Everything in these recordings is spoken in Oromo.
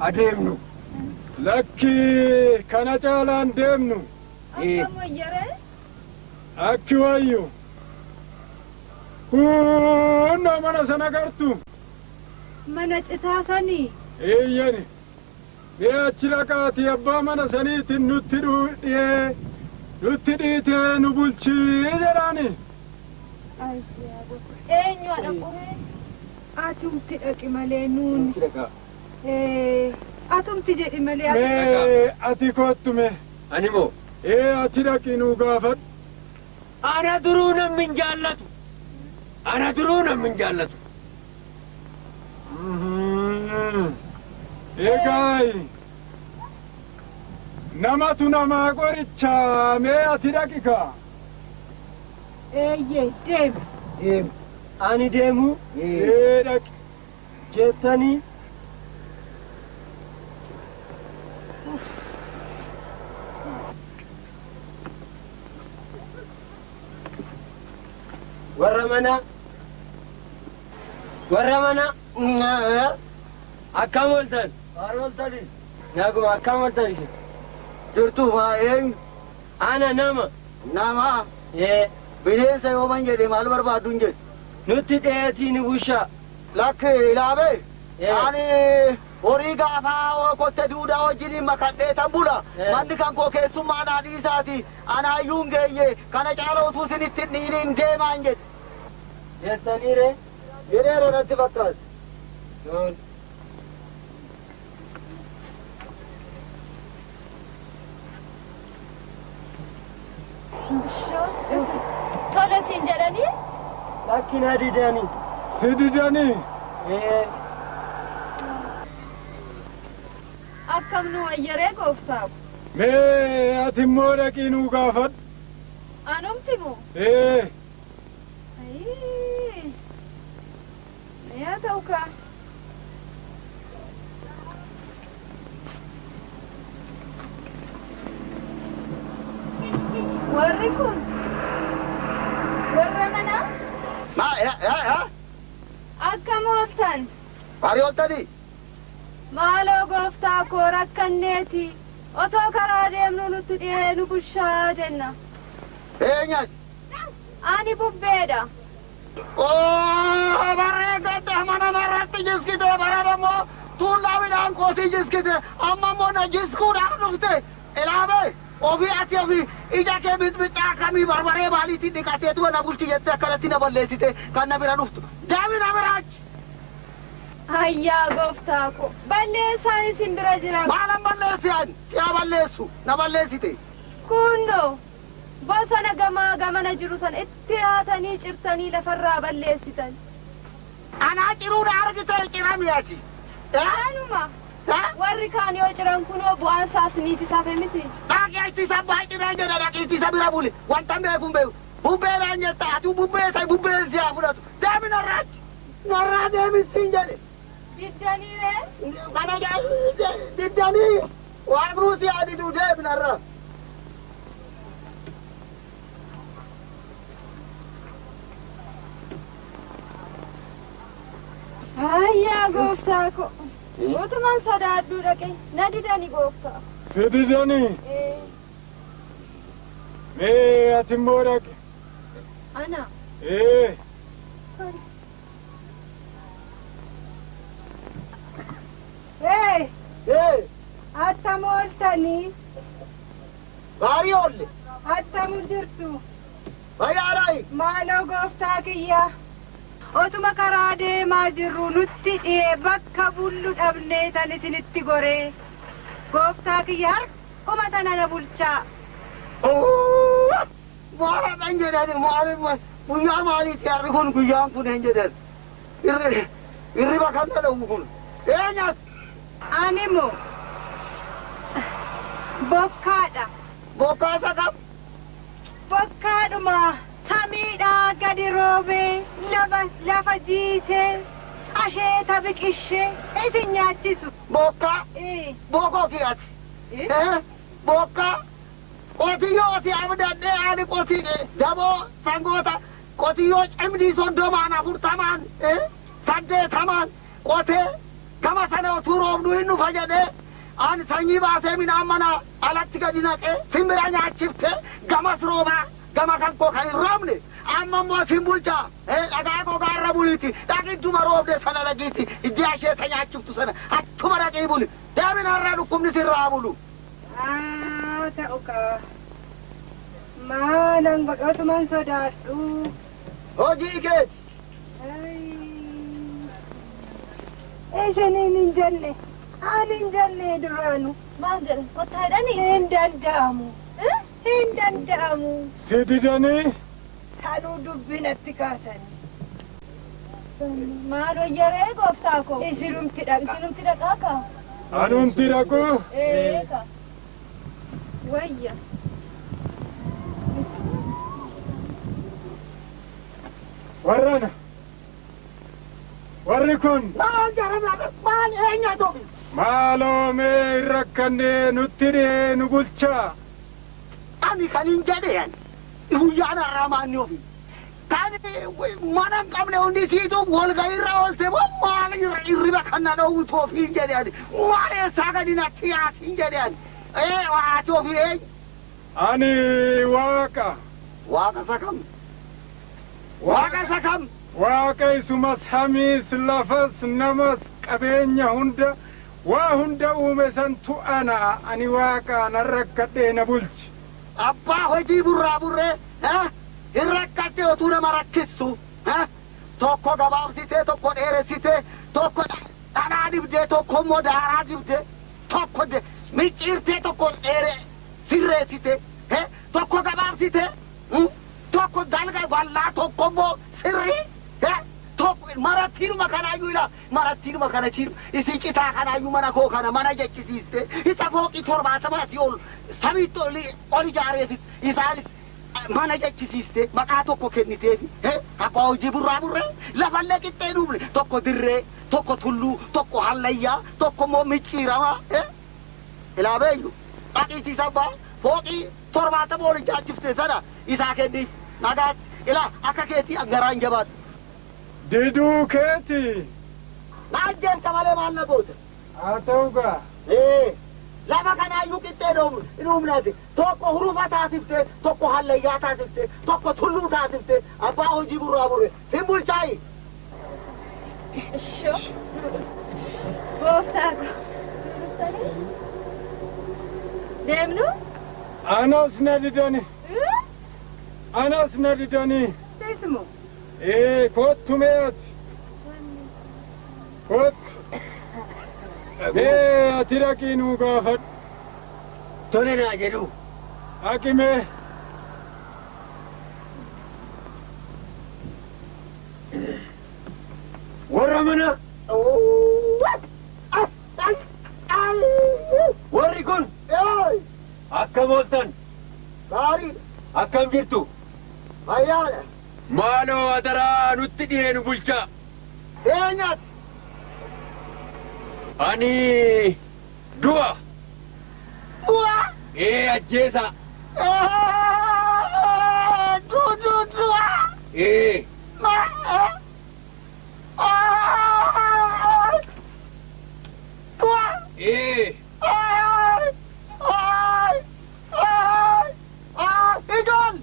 Ademnu lakki kana caalaan deemnu akki wayyu kunno mana sana gartu mana citaasanii eeyyani mee achi dhaqaati abbaa mana saniitiin nutti dhiitee nu bulchii jedhaani eenyu adhaqure atumti dhaqi malee nuun atumti jedhi malee ati kottume animo ati dhaqi nu gaafadhu ana duruu namni jaallatu eegaay namatu namaa qorichaa mee ati dhaqi kaa eeyyee deemi ani deemu dhaqi jettanii warra mana akkam ooltan naguma akkam ooltan isin jirtu baay'een ana nama bineensa yooman jedhe maal barbaadduun jedhe nutti dheetii ni bushaa lakki ilaabe ani horii gaafaa kotte duudaa wajjiniin makadhee tan bula manni kan koo keessummaa naadhii isaati anaayyuun geeyye kana caala utuu isinitti dhiiniin deemaan jedhe jettaniire jedheera natti fakkaatu tola siin jedhanii lakki na didanii si didanii akkam nu wayyaree gooftaaf mee ati immoo dhaqii nu gaafadhu anumti moo yaa ta'u kaa warri kun warra manaa akkam ooltan marii ooltanii maaloo gooftaa koo rakkanneeti otoo karaa deemnu nutti dhihee nu bushaa jenna eenyati ani bubbeedha bareegadda mana marratti jiskite baradammoo tuullaa midhaan kootii jiskite amma immoo na jiskuudhaan dhufte ilaabe ofii ati ofii ija kee mixmixaa akkamii barbaree maaliitiin dhiqateetuma na bulchi jettee akkanatti na balleessite kan na bira dhuftu daami na biraachi hayyaa gooftaa ko balleessaan isin bira jira maalan balleessi ani si'a balleessu na balleessite kunnoo bosona gamaa gamana jiru san itti haatanii cirtanii lafarraa balleessitan anaa ciruudha argite ciramiyaati anuma warri kaan yoo ciran kunoo bu'aan saasniiti safe miti dhaqiichisa baay'inaa jedha dhaqiichisa bira buli wanta beekun beeku bubbeedhaan jetta ati bubbee ta'e bubbeen siyaa fudhatu deemi narraa deemisiin jedhe diddaniire kana diddanii waan biruu siyaa diduu deemi narraa hayyaa gooftaa ko utuman sodaadhuu dhaqe na didani gooftaa si didanii mee ati immoo dhaqe ana attam ooltanii gaarii oolle attam jirtu fayyaarai maaloo gooftaa kiyya otuma karaa deemaa jirru nutti dhihee bakka bullu dhabnee tan isinitti goree gooftaa kiyya harkuma tana na bulchaa maalaadhan jedhani maaliif guyyaa maaliiti harri kun guyyaan kun hin jedhan irriba kan na dhowwu kun eenyas animmoo bokkaadha bokkaasa qab bokkaadhuma samiidhaa gadi roobee lafa jiisee asheeta biqishee isin nyaachisu. Bokka. Bokoo kiyyaati. Bokka. Qotiyyooti abdaddee ani daboo sangoota qotiyyoo cimdii soddomaan afurtamaan saddeetamaan qotee gama sana otuu roobnu hin dhufa jedhee ani sanyii baasee midhaan mana alatti gadi naqee simbira nyaachifte gamas roobaa gama kan koo kan hin roobne amma immoo sin bulchaa dhagaa gogaarra buliiti dhagidduma roobde sana dhagiiti iddii asheessa nyaachiftu sana attuma dhaqii buli deeminarraa dhukkubni sirraa bulu. Ta'u kaa maalan godhootuman sodaadhu. Hojii keeti. Isiniin hin jenne ani hin jenne duraanu. Maal jedhan kottaa jedhanii? Hin danda'amu. Hin danda'amu. Si didanii? Sanuu dubbinatti kaasanii. Maal wayyaree gooftaa koo? Isinumti dhaqa. Isinumti dhaqaa kaa? Anumti dhaqu? Kaa. Wayya. Warrana. Warri kun. Maal jedhama maal eenyatu? Maaloo mee hin rakkannee nutti dhihee nu bulchaa. Ani kan hin jedheen guyyaan har'aa maanni ofi. Kan mana hin qabne hundi siitu walgahiirra oolte maal hirriba kana dhowwutu ofii hin jedheen maal eessaa gadi natti yaasi hin jedheen. Waati ofii eenyu? Ani Waaqa. Waaqa isa kam? Waaqa isa kam? Waaqa isuma samiis lafas namas qabeenya hunda waa hunda uume santu ana ani Waaqa nan rakkadhee na bulchi. Abbaa hojii burraa burree hin rakkadhee otuu nama rakkissu tokko gabaabsitee tokko dheeressitee tokko dhadhaa dibdee tokko immoo daaraa dibdee tokko micciirtee tokko sirreessitee tokko gabaabsitee tokko dalga bal'aa tokko immoo sirrii tokko marattiinuma kanaayyuu ila marattiinuma kana ciiru isin citaa kanaayyuu mana koo kana mana jechisiiste isa fooqii torbaatamaati ol samiitti ol ijaareetis isaanis mana jechisiiste maqaa tokko kenniteefi abbaa hojii burraa burree lafallee qixxee dhumne tokko dirree tokko tulluu tokko hallayyaa tokko immoo micciiramaa ilaabeeyyu dhaqiitiis abbaa fooqii torbaatama ol ijaajjifte sana isaa kenniif nagaatti ilaa akka keetii angaraan jabaadhu. Diduu keeti. Maal jeenta malee maal na goote? Haa ta'u gaa. Lafa kanaayyuu qixxee dhuumnaati tokko hurufa taasifte tokko hallayyaa taasifte tokko tulluu taasifte abbaa hojii burraa burre sin bulchaayi. Shoo. Gooftaa koo. Deemnu? Anas na didani. Anas na didani. Sismu. Kottu meeti. Kottu. Ati dhaqii nuu gaafadhu. Tole naa jedhu. Haqimee. Warra mana. Warri kun akkam ooltan? Gaarii. Akkam jirtu? Fayyaadha. Maaloo adaraa nutti dhihee nu bulchaa. Eenyati? Ani du'a. Du'a? Ajjeesa. Du'a? Ijoon!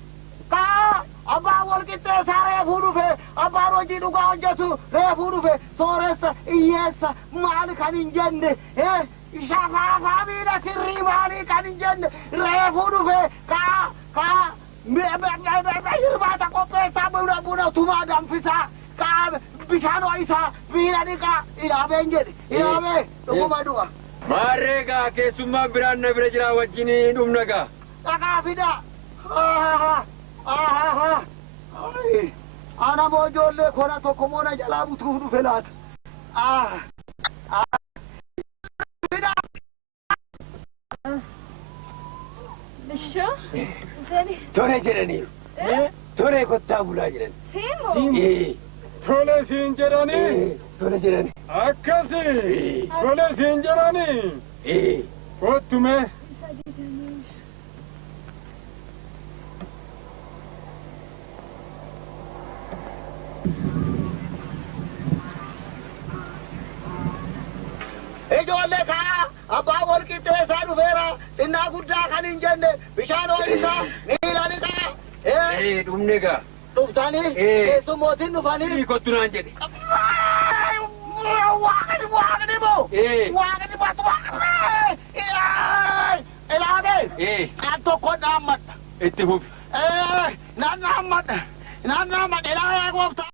Kaa! Abbaan wal qixxeessaa reefuu dhufe abbaan hojii dhugaa hojjetu reefuu dhufe sooressa hiyyeessa maali kan hin jenne shafaafaa miidha sirrii maalii kan hin jenne reefuu dhufe kaa hirbaata qopheessaa buna tumaa danfisaa kaa bishaan ho'isaa miidha dhiqaa ilaabeen jedhe ilaabee dhuguma du'a. Maarreegaa keessummaan biraan na bira jira wajjin dhumna gaa. Dhaqaa fidaa. Ana moo ijoollee kona tokko moo na jalaa butuuf dhufe laata. Shoo. Tole jedhaniiru. Tole kottaa bulaa jedhan. Siimu. tole siin jedhanii. Tole jedhani. Akkasi. Tole siin jedhanii. Kottume. Ijoollee kaa abbaa walqixxee isaa dhufeera xinnaa guddaa kan hin jenne bishaan ho'isaa miilani kaa Dhumne gaa. dhuftanii keessummootiin dhufanii Kottu naan jedhe. waaqni moo waaqni batu waaqni ilaabe kan tokko dhaammadha Itti fufi. nan dhaammadha ilaabe gooftaa